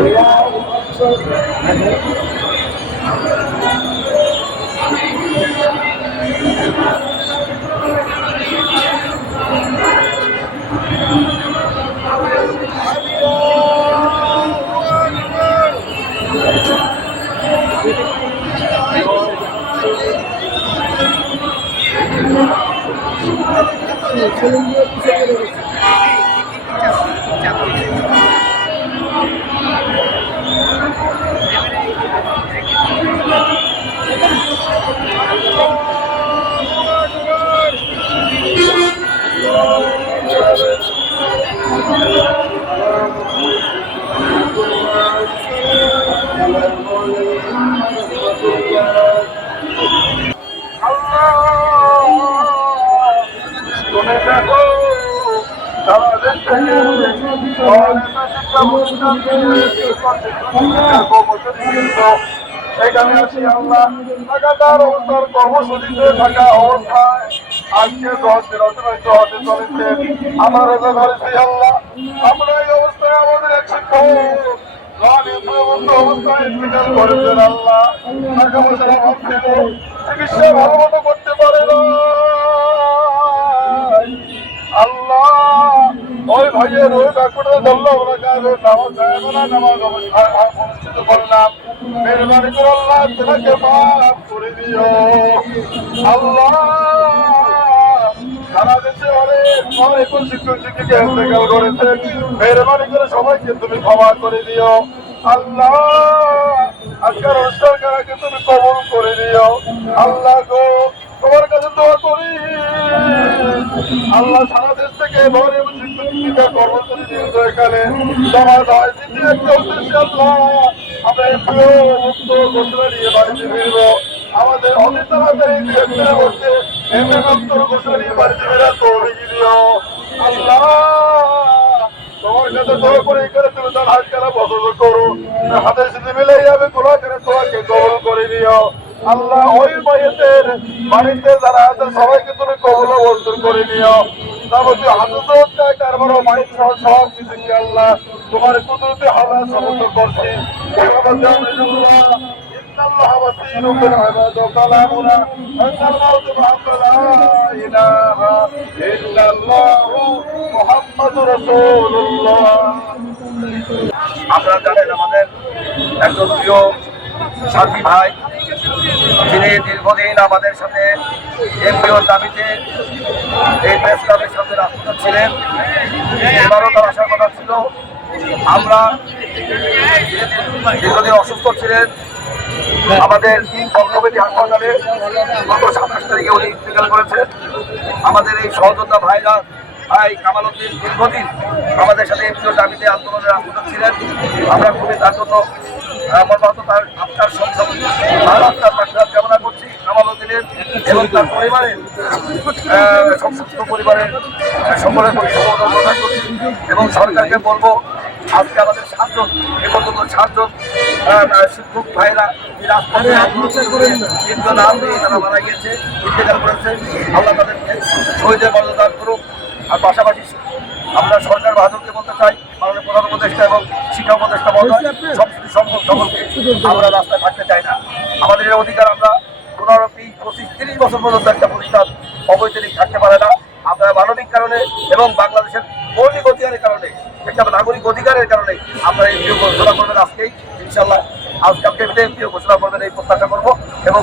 শুনে দেখো সারা দেশ থেকে এখানে আসি আল্লাহ লাগাতার অবস্থার কর্মসূচিতে থাকা অবস্থায় আজকে দশ দিন অতিবাহিত হতে চলেছে আমার এবার ধরেছি আমরা এই অবস্থায় আমাদের এক শিক্ষক চিকিৎসা ভালো মতো করতে পারে না। ওই ভাইয়ের ওই ডাক্তারটা ধরলো ওরা কাজে নামাজ না নামাজ অনুষ্ঠিত করলাম। মেহরবানি করে আল্লাহ তোমাকে মাফ করে দিও। আল্লাহ! সারা দেশে অনেক অনেক শিক্ষক শিক্ষিকা ইন্তেকাল করেছে। মেহরবানি করে সবাইকে তুমি ক্ষমা করে দিও। আল্লাহ! আজকের অনুষ্ঠান কারাকে তুমি কবল করে দিও আল্লাহ গো, তোমার কাছে দোয়া করি। আল্লাহ সারা দেশ থেকে ভরে শিক্ষিকা কর্মচারী বাড়িতে ফিরবো। আমাদের অনেক বাড়িতে হাত সাথে মিলে যাবে তোলা করে তোমাকে কবল করে দিও আল্লাহ, ওই মাইয়েদের বাড়িতে যারা আছে, সবাইকে তুমি কবল মঞ্জুর করে নিও। তারপরে হাজত কারবার মাইক সহ সব কিছু কি আল্লাহ তোমার কুদরতে হালা সমস্ত করছি إن الله بصير بالعباد وكلامنا أن الموت بحق لا إله إلا الله محمد رسول الله আপনারা জানেন আমাদের একজন প্রিয় সাথী ভাই যিনি দীর্ঘদিন আমাদের সাথে এমপিওর দাবিতে এই প্রেস ক্লাবের সাথে রাস্তা ছিলেন এবারও তার আসার কথা ছিল। আমরা দীর্ঘদিন অসুস্থ ছিলেন। আমাদের বঙ্গবেদী হাসপাতালে গত সাতাশ তারিখে উনি ইন্তেকাল করেছেন। আমাদের এই সহযোদ্ধা ভাইরা, ভাই কামাল উদ্দিন দীর্ঘদিন আমাদের সাথে এমপিও দাবিতে আন্দোলনের আন্দোলন ছিলেন আমরা খুবই তার জন্য আমার মতো তার সংসদ তার আপনার মাসিরাত কামনা করছি কামাল উদ্দিনের এবং পরিবারের সংশ্লিষ্ট এবং সরকারকে বলব আজকে আমাদের সাতজন এ পর্যন্ত সাতজন শিক্ষক ভাইরা রাজপথে কিন্তু নাম দিয়ে তারা মারা গিয়েছে ইন্তেকাল করেছে আল্লাহ তাদেরকে শহীদের মর্যাদা করুক আর পাশাপাশি আমরা সরকার বাহাদুরকে বলতে চাই, মাননীয় প্রধান উপদেষ্টা এবং শিক্ষা উপদেষ্টা মহোদয় সম্ভব সকলকে আমরা রাস্তায় থাকতে চাই না। আমাদের এই অধিকার আমরা পনেরো বিশ পঁচিশ তিরিশ বছর পর্যন্ত একটা প্রতিষ্ঠান অবৈতনিক থাকতে পারে না। আমরা মানবিক কারণে এবং বাংলাদেশের মৌলিক অধিকারের কারণে, একটা নাগরিক অধিকারের কারণে আমরা এই প্রিয় ঘোষণা করবেন আজকেই। ইনশাল্লাহ আজকে আজকে প্রিয় ঘোষণা করবেন এই প্রত্যাশা করব এবং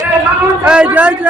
এই মানুষ এই যে এই যে